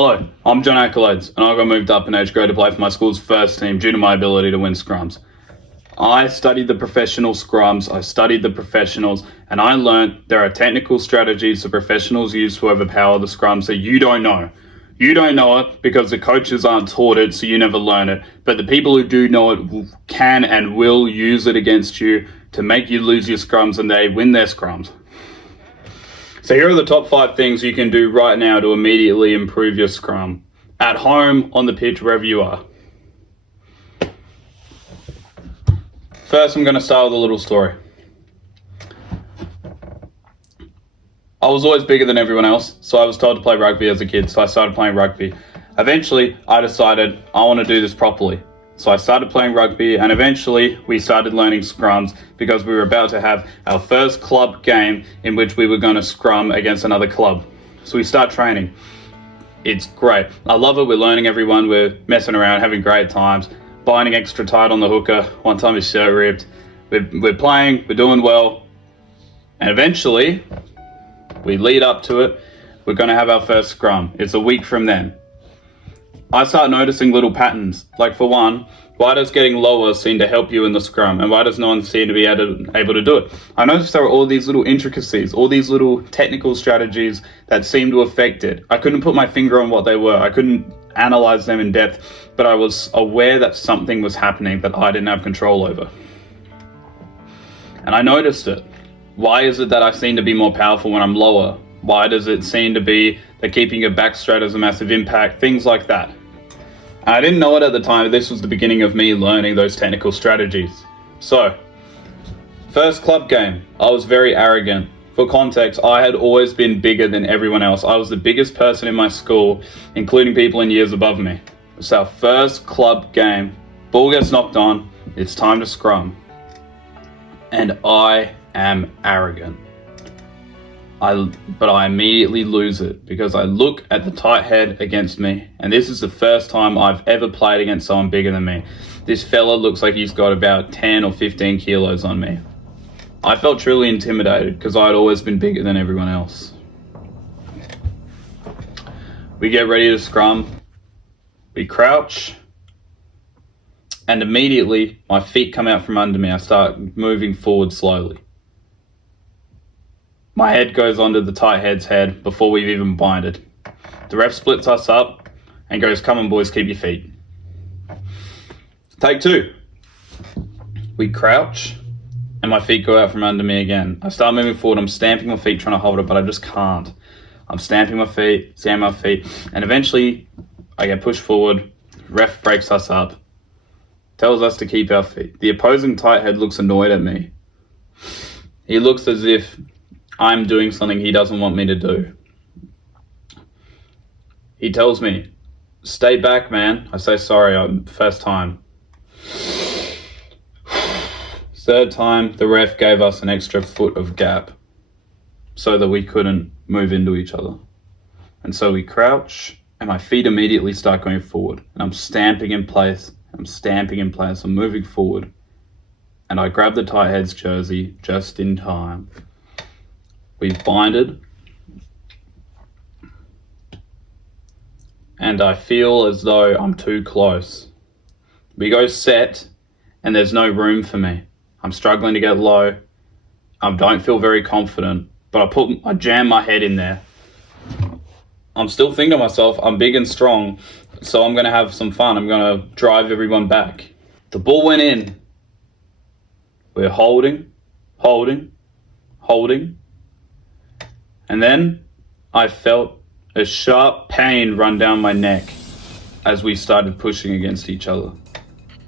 Hello, I'm John Accolades, and I got moved up in age grade to play for my school's first team due to my ability to win scrums. I studied the professional scrums, I studied the professionals, and I learned there are technical strategies the professionals use to overpower the scrums that you don't know. You don't know it because the coaches aren't taught it, so you never learn it. But the people who do know it can and will use it against you to make you lose your scrums and they win their scrums. So here are the top 5 things you can do right now to immediately improve your scrum. At home, on the pitch, wherever you are. First, I'm going to start with a little story. I was always bigger than everyone else, so I was told to play rugby as a kid, so I started playing rugby. Eventually, I decided I want to do this properly. So I started playing rugby, and eventually we started learning scrums because we were about to have our first club game in which we were going to scrum against another club. So we start training. It's great. I love it. We're learning everyone. We're messing around, having great times, binding extra tight on the hooker. One time his shirt ripped. We're playing, we're doing well. And eventually, we lead up to it. We're going to have our first scrum. It's a week from then. I start noticing little patterns. Like for one, why does getting lower seem to help you in the scrum? And why does no one seem to be able to do it? I noticed there were all these little intricacies, all these little technical strategies that seemed to affect it. I couldn't put my finger on what they were. I couldn't analyze them in depth, but I was aware that something was happening that I didn't have control over. And I noticed it. Why is it that I seem to be more powerful when I'm lower? Why does it seem to be that keeping your back straight has a massive impact? Things like that. I didn't know it at the time, but this was the beginning of me learning those technical strategies. So, first club game, I was very arrogant. For context, I had always been bigger than everyone else. I was the biggest person in my school, including people in years above me. It's our first club game. Ball gets knocked on. It's time to scrum. And I am arrogant. But I immediately lose it because I look at the tight head against me, and this is the first time I've ever played against someone bigger than me. This fella looks like he's got about 10 or 15 kilos on me. I felt truly intimidated because I'd always been bigger than everyone else. We get ready to scrum. We crouch. And immediately my feet come out from under me. I start moving forward slowly. My head goes onto the tight head's head before we've even binded. The ref splits us up and goes, "Come on boys, keep your feet." Take 2. We crouch and my feet go out from under me again. I start moving forward. I'm stamping my feet trying to hold it, but I just can't. I'm stamping my feet, and eventually I get pushed forward. Ref breaks us up, tells us to keep our feet. The opposing tight head looks annoyed at me. He looks as if I'm doing something he doesn't want me to do. He tells me, "Stay back, man." I say, "Sorry, first time." Third time, the ref gave us an extra foot of gap so that we couldn't move into each other. And so we crouch, and my feet immediately start going forward. And I'm stamping in place. I'm moving forward. And I grab the tight head's jersey just in time. We've binded, and I feel as though I'm too close. We go set, and there's no room for me. I'm struggling to get low. I don't feel very confident, but I jam my head in there. I'm still thinking to myself, I'm big and strong, so I'm going to have some fun. I'm going to drive everyone back. The ball went in. We're holding. And then I felt a sharp pain run down my neck as we started pushing against each other.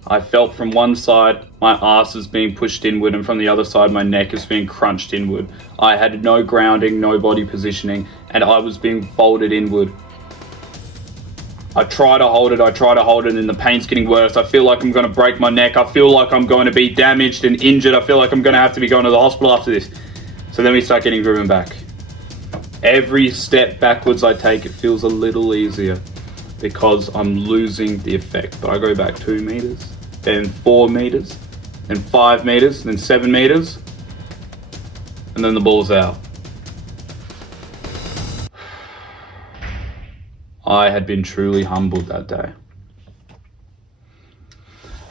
I felt from one side my ass is being pushed inward, and from the other side my neck is being crunched inward. I had no grounding, no body positioning, and I was being folded inward. I try to hold it, and the pain's getting worse. I feel like I'm going to break my neck. I feel like I'm going to be damaged and injured. I feel like I'm going to have to be going to the hospital after this. So then we start getting driven back. Every step backwards I take, it feels a little easier because I'm losing the effect. But I go back 2 meters, then 4 meters, then 5 meters, then 7 meters, and then the ball's out. I had been truly humbled that day.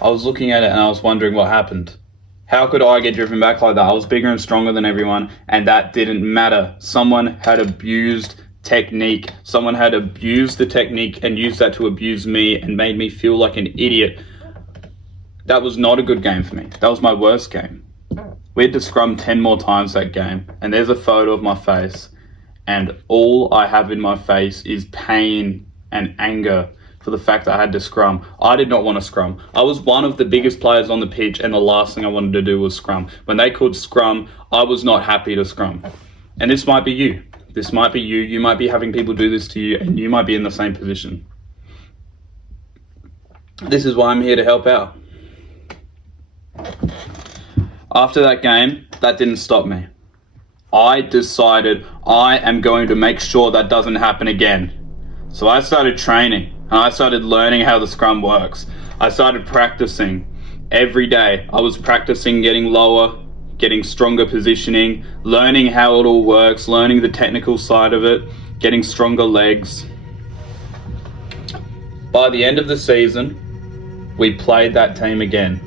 I was looking at it and I was wondering what happened. How could I get driven back like that? I was bigger and stronger than everyone, and that didn't matter. Someone had abused technique. Someone had abused the technique and used that to abuse me and made me feel like an idiot. That was not a good game for me. That was my worst game. We had to scrum 10 more times that game, and there's a photo of my face, and all I have in my face is pain and anger for the fact that I had to scrum. I did not want to scrum. I was one of the biggest players on the pitch, and the last thing I wanted to do was scrum. When they could scrum, I was not happy to scrum. And this might be you. This might be you. You might be having people do this to you, and you might be in the same position. This is why I'm here to help out. After that game, that didn't stop me. I decided I am going to make sure that doesn't happen again. So I started training, and I started learning how the scrum works. I started practicing every day. I was practicing getting lower, getting stronger positioning, learning how it all works, learning the technical side of it, getting stronger legs. By the end of the season, we played that team again.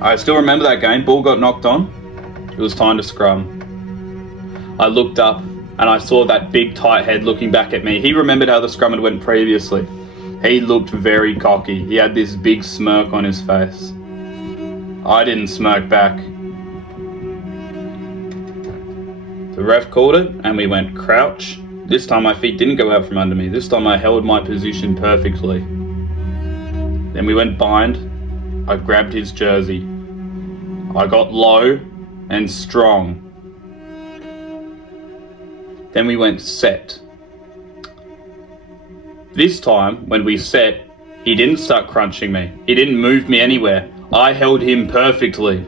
I still remember that game. Ball got knocked on. It was time to scrum. I looked up and I saw that big tight head looking back at me. He remembered how the scrum had went previously. He looked very cocky. He had this big smirk on his face. I didn't smirk back. The ref called it and we went crouch. This time my feet didn't go out from under me. This time I held my position perfectly. Then we went bind. I grabbed his jersey. I got low and strong. Then we went set. This time, when we set, he didn't start crunching me. He didn't move me anywhere. I held him perfectly.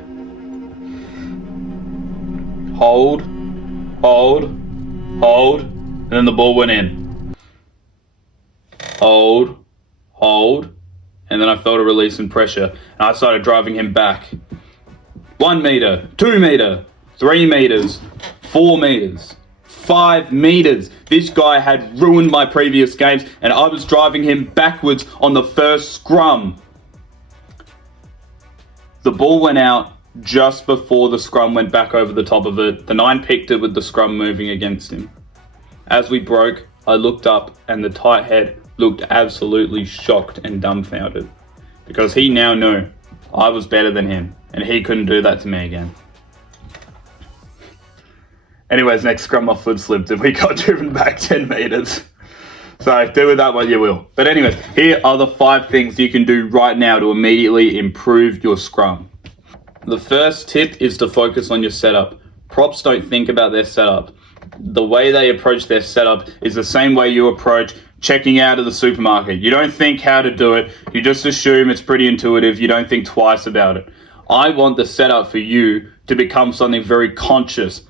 Hold, hold, hold, and then the ball went in. Hold, hold, and then I felt a release in pressure, and I started driving him back. 1 meter, 2 meter, 3 meters, 4 meters, 5 meters. This guy had ruined my previous games, and I was driving him backwards on the first scrum. The ball went out just before the scrum went back over the top of it. The 9 picked it with the scrum moving against him. As we broke, I looked up, and the tight head looked absolutely shocked and dumbfounded, because he now knew I was better than him, and he couldn't do that to me again. Anyways, next scrum my foot slipped and we got driven back 10 meters. So do with that what you will. But anyways, here are the 5 things you can do right now to immediately improve your scrum. The first tip is to focus on your setup. Props don't think about their setup. The way they approach their setup is the same way you approach checking out of the supermarket. You don't think how to do it. You just assume it's pretty intuitive. You don't think twice about it. I want the setup for you to become something very conscious.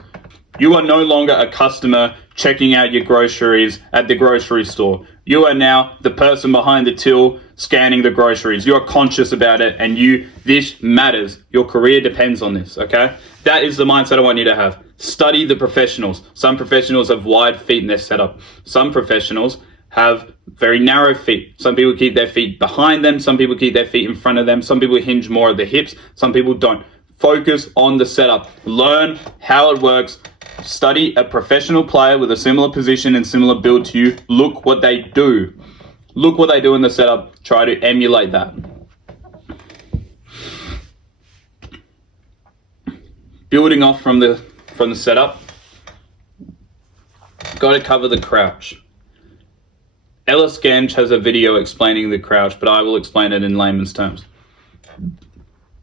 You are no longer a customer checking out your groceries at the grocery store. You are now the person behind the till scanning the groceries. You are conscious about it, and this matters. Your career depends on this, okay? That is the mindset I want you to have. Study the professionals. Some professionals have wide feet in their setup. Some professionals have very narrow feet. Some people keep their feet behind them. Some people keep their feet in front of them. Some people hinge more at the hips. Some people don't. Focus on the setup. Learn how it works. Study a professional player with a similar position and similar build to you. Look what they do. Look what they do in the setup. Try to emulate that. Building off from the setup, got to cover the crouch. Ellis Genge has a video explaining the crouch, but I will explain it in layman's terms.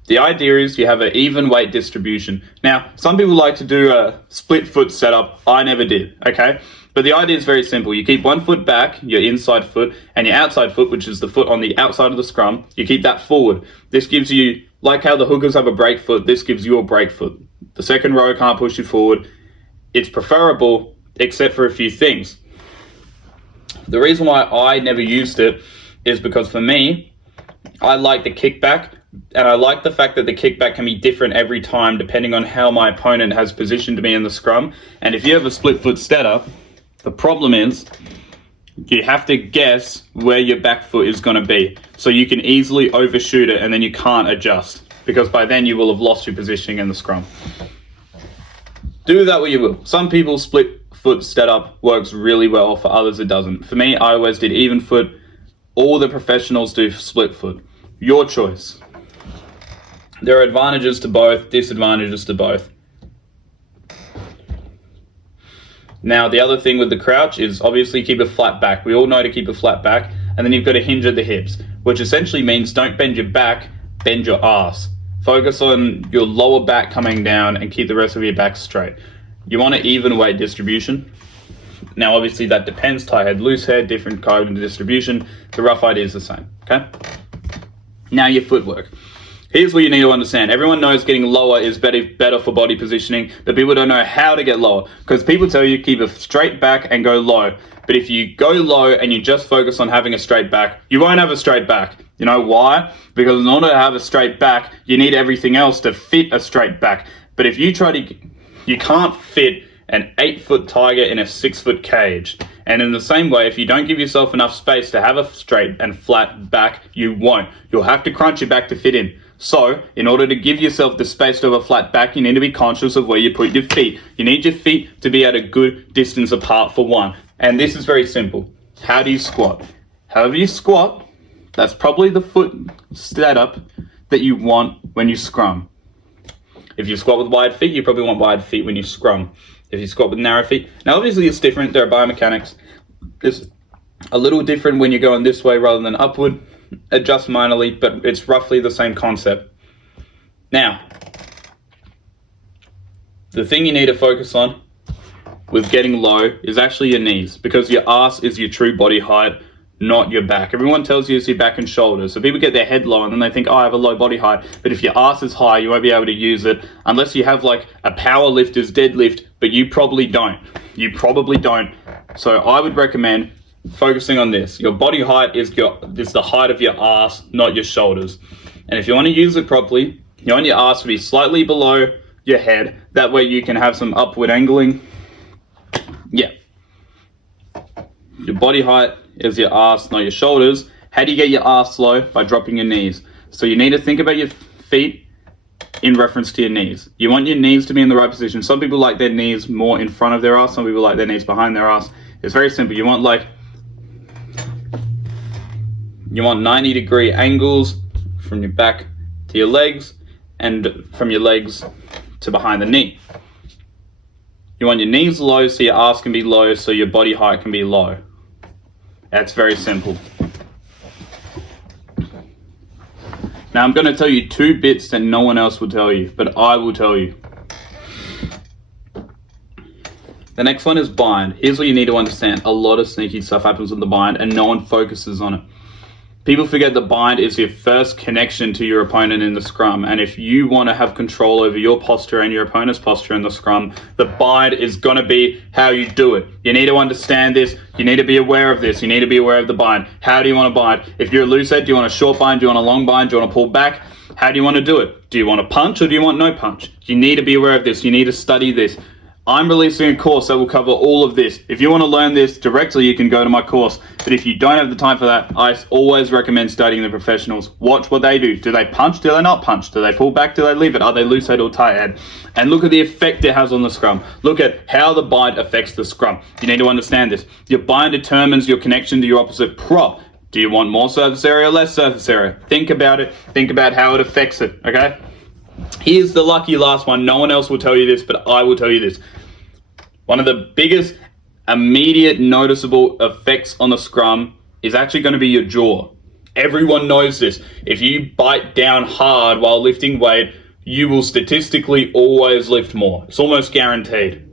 The idea is you have an even weight distribution. Now, some people like to do a split foot setup. I never did, okay? But the idea is very simple. You keep 1 foot back, your inside foot, and your outside foot, which is the foot on the outside of the scrum, you keep that forward. This gives you, like how the hookers have a break foot, this gives you a break foot. The second row can't push you forward. It's preferable, except for a few things. The reason why I never used it is because for me, I like the kickback, and I like the fact that the kickback can be different every time depending on how my opponent has positioned me in the scrum. And if you have a split foot setup, The problem is you have to guess where your back foot is going to be. So you can easily overshoot it and then you can't adjust, because by then you will have lost your positioning in the scrum. Do that what you will. Some people split foot setup works really well, for others it doesn't. For me, I always did even foot. All the professionals do split foot. Your choice. There are advantages to both, disadvantages to both. Now, the other thing with the crouch is obviously keep a flat back. We all know to keep a flat back, and then you've got to hinge at the hips, which essentially means don't bend your back, bend your ass. Focus on your lower back coming down and keep the rest of your back straight. You want an even weight distribution. Now, obviously that depends, tie head, loose head, different kind of distribution. The rough idea is the same, okay? Now your footwork. Here's what you need to understand. Everyone knows getting lower is better for body positioning, but people don't know how to get lower, because people tell you keep a straight back and go low. But if you go low and you just focus on having a straight back, you won't have a straight back. You know why? Because in order to have a straight back, you need everything else to fit a straight back. But if you you can't fit an 8-foot tiger in a 6-foot cage. And in the same way, if you don't give yourself enough space to have a straight and flat back, you won't. You'll have to crunch your back to fit in. So, in order to give yourself the space to have a flat back, you need to be conscious of where you put your feet. You need your feet to be at a good distance apart for one. And this is very simple. How do you squat? However you squat, that's probably the foot setup that you want when you scrum. If you squat with wide feet, you probably want wide feet when you scrum. If you squat with narrow feet, now obviously it's different. There are biomechanics. It's a little different when you're going this way rather than upward. Adjust minorly, but it's roughly the same concept. Now, the thing you need to focus on with getting low is actually your knees, because your ass is your true body height, not your back. Everyone tells you it's your back and shoulders. So people get their head low and then they think, oh, I have a low body height. But if your ass is high, you won't be able to use it unless you have like a power lifter's deadlift, but you probably don't. You probably don't. So I would recommend focusing on this. Your body height is the height of your ass, not your shoulders. And if you want to use it properly, you want your ass to be slightly below your head. That way you can have some upward angling. Yeah. Your body height is your ass, not your shoulders. How do you get your ass low? By dropping your knees. So you need to think about your feet in reference to your knees. You want your knees to be in the right position. Some people like their knees more in front of their ass. Some people like their knees behind their ass. It's very simple. You want 90-degree angles from your back to your legs and from your legs to behind the knee. You want your knees low so your ass can be low, so your body height can be low. That's very simple. Now I'm going to tell you 2 bits that no one else will tell you, but I will tell you. The next one is bind. Here's what you need to understand. A lot of sneaky stuff happens with the bind and no one focuses on it. People forget the bind is your first connection to your opponent in the scrum. And if you want to have control over your posture and your opponent's posture in the scrum, the bind is going to be how you do it. You need to understand this. You need to be aware of this. You need to be aware of the bind. How do you want to bind? If you're a loose head, do you want a short bind? Do you want a long bind? Do you want to pull back? How do you want to do it? Do you want to punch or do you want no punch? You need to be aware of this. You need to study this. I'm releasing a course that will cover all of this. If you want to learn this directly, you can go to my course. But if you don't have the time for that, I always recommend studying the professionals. Watch what they do. Do they punch? Do they not punch? Do they pull back? Do they leave it? Are they loose head or tight head? And look at the effect it has on the scrum. Look at how the bind affects the scrum. You need to understand this. Your bind determines your connection to your opposite prop. Do you want more surface area or less surface area? Think about it. Think about how it affects it, okay? Here's the lucky last one. No one else will tell you this, but I will tell you this. One of the biggest immediate noticeable effects on the scrum is actually going to be your jaw. Everyone knows this. If you bite down hard while lifting weight, you will statistically always lift more. It's almost guaranteed.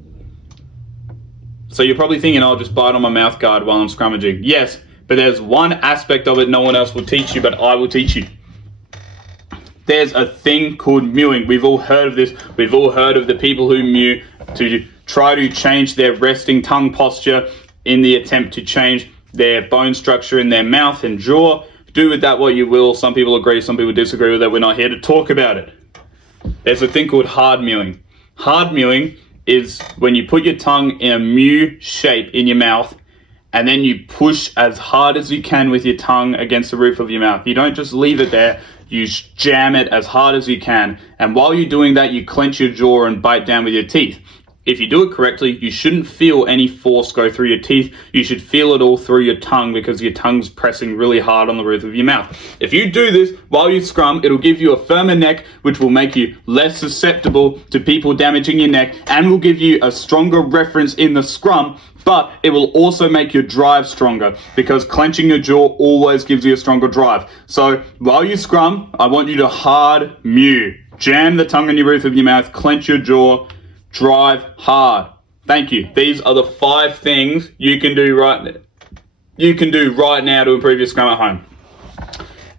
So you're probably thinking, I'll just bite on my mouth guard while I'm scrummaging. Yes, but there's one aspect of it no one else will teach you, but I will teach you. There's a thing called mewing. We've all heard of this. We've all heard of the people who mew to try to change their resting tongue posture in the attempt to change their bone structure in their mouth and jaw. Do with that what you will. Some people agree, some people disagree with it. We're not here to talk about it. There's a thing called hard mewing. Hard mewing is when you put your tongue in a mu shape in your mouth, and then you push as hard as you can with your tongue against the roof of your mouth. You don't just leave it there, you jam it as hard as you can. And while you're doing that, you clench your jaw and bite down with your teeth. If you do it correctly, you shouldn't feel any force go through your teeth. You should feel it all through your tongue because your tongue's pressing really hard on the roof of your mouth. If you do this while you scrum, it'll give you a firmer neck, which will make you less susceptible to people damaging your neck and will give you a stronger reference in the scrum, but it will also make your drive stronger because clenching your jaw always gives you a stronger drive. So while you scrum, I want you to hard mu. Jam the tongue on your roof of your mouth, clench your jaw, drive hard. Thank you. These are the 5 things you can do right now to improve your scrum at home.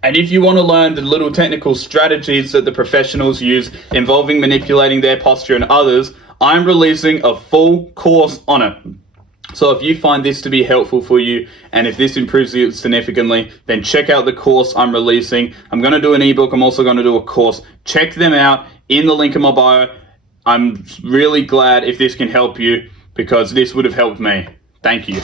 And if you want to learn the little technical strategies that the professionals use involving manipulating their posture and others, I'm releasing a full course on it. So if you find this to be helpful for you, and if this improves you significantly, then check out the course I'm releasing. I'm going to do an ebook. I'm also going to do a course. Check them out in the link in my bio. I'm really glad if this can help you because this would have helped me. Thank you.